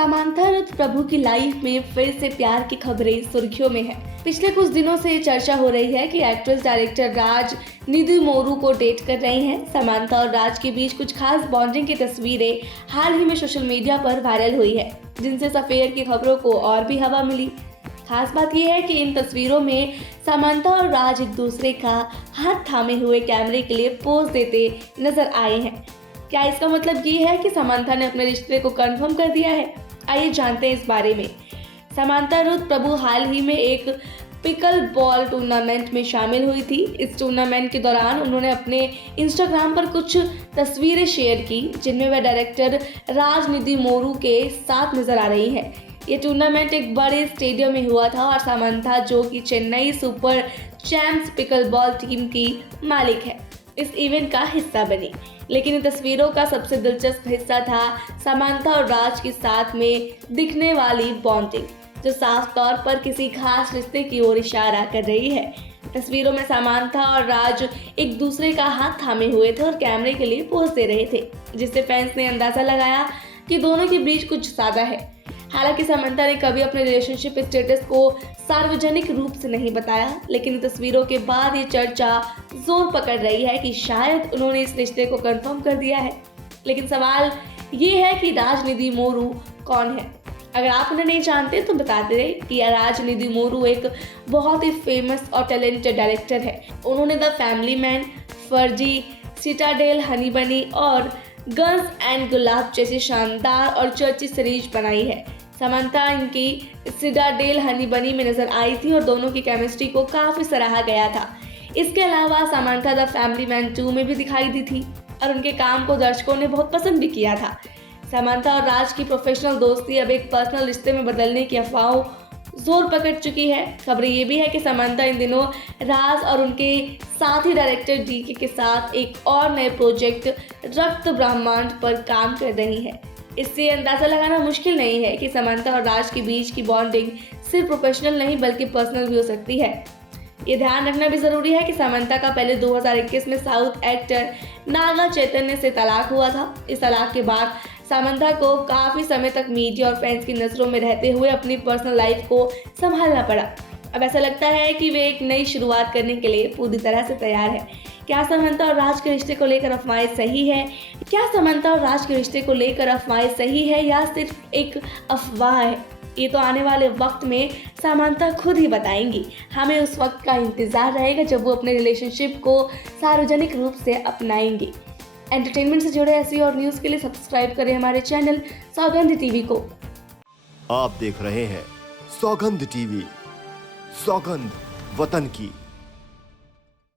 Samantha रथ प्रभु की life में फिर से प्यार की खबरें सुर्खियों में है। पिछले कुछ दिनों से चर्चा हो रही है कि एक्ट्रेस डायरेक्टर राज निधि मोरू को डेट कर रही हैं। समांथा और राज के बीच कुछ खास बॉन्डिंग की तस्वीरें हाल ही में सोशल मीडिया पर वायरल हुई है, जिनसे इस अफेयर की खबरों को और भी हवा मिली। खास बात यह है कि इन तस्वीरों में समांथा और राज एक दूसरे का हाथ थामे हुए कैमरे के लिए पोज देते नजर आए हैं। क्या इसका मतलब ये है कि समांथा ने अपने रिश्ते को कंफर्म कर दिया है? आइए जानते हैं इस बारे में। समांथा रुथ प्रभु हाल ही में एक पिकल बॉल टूर्नामेंट में शामिल हुई थी। इस टूर्नामेंट के दौरान उन्होंने अपने इंस्टाग्राम पर कुछ तस्वीरें शेयर की, जिनमें वह डायरेक्टर राज निधि मोरू के साथ नजर आ रही है। ये टूर्नामेंट एक बड़े स्टेडियम में हुआ था और समांथा, जो कि Chennai super champs pickle ball team की मालिक है, इस इवेंट का हिस्सा बनी। लेकिन इन तस्वीरों का सबसे दिलचस्प हिस्सा था समांथा और राज के साथ में दिखने वाली बॉन्डिंग, जो साफ तौर पर किसी खास रिश्ते की ओर इशारा कर रही है। तस्वीरों में समांथा और राज एक दूसरे का हाथ थामे हुए थे और कैमरे के लिए पोज दे रहे थे, जिससे फैंस ने अंदाजा लगाया कि दोनों के बीच कुछ ज्यादा है। हालांकि समांथा ने कभी अपने रिलेशनशिप स्टेटस को सार्वजनिक रूप से नहीं बताया, लेकिन तस्वीरों के बाद ये चर्चा जोर पकड़ रही है कि शायद उन्होंने इस रिश्ते को कंफर्म कर दिया है। लेकिन सवाल ये है कि राज निधि मोरू कौन है? अगर आप उन्हें नहीं जानते तो बताते रहे कि राज निधि मोरू एक बहुत ही फेमस और टैलेंटेड डायरेक्टर है। उन्होंने द फैमिली मैन, फर्जी, सिटाडेल, हनी बनी और गन्स एंड गुलाब जैसी शानदार और चर्चित सीरीज बनाई है। समांथा इनकी सिटाडेल हनी बनी में नजर आई थी और दोनों की केमिस्ट्री को काफी सराहा गया था। इसके अलावा समांथा द फैमिली मैन 2 में भी दिखाई दी थी और उनके काम को दर्शकों ने बहुत पसंद भी किया था। समांथा और राज की प्रोफेशनल दोस्ती अब एक पर्सनल रिश्ते में बदलने की अफवाहों जोर पकड़ चुकी है। खबरें ये भी है कि समांथा इन दिनों राज और उनके साथी डायरेक्टर डीके के साथ एक और नए प्रोजेक्ट रक्त ब्रह्मांड पर काम कर रही है। इससे अंदाजा लगाना मुश्किल नहीं है कि समांथा और राज के बीच की बॉन्डिंग सिर्फ प्रोफेशनल नहीं बल्कि पर्सनल भी हो सकती है। ये ध्यान रखना भी जरूरी है कि समांथा का पहले 2021 में साउथ एक्टर नागा चैतन्य से तलाक हुआ था। इस तलाक के बाद समांथा को काफी समय तक मीडिया और फैंस की नजरों में रहते हुए अपनी पर्सनल लाइफ को संभालना पड़ा। अब ऐसा लगता है कि वे एक नई शुरुआत करने के लिए पूरी तरह से तैयार है। क्या समांथा और राज के रिश्ते को लेकर अफवाहें सही है? क्या समांथा और राज के रिश्ते को लेकर अफवाहें सही है या सिर्फ एक अफवाह है? ये तो आने वाले वक्त में समांथा खुद ही बताएंगी। हमें उस वक्त का इंतजार रहेगा जब वो अपने रिलेशनशिप को सार्वजनिक रूप से अपनाएंगी। एंटरटेनमेंट से जुड़े ऐसी और न्यूज़ के लिए सब्सक्राइब करें हमारे चैनल सौगंध टीवी को। आप देख रहे हैं सौगंध टीवी, सौगंध वतन की।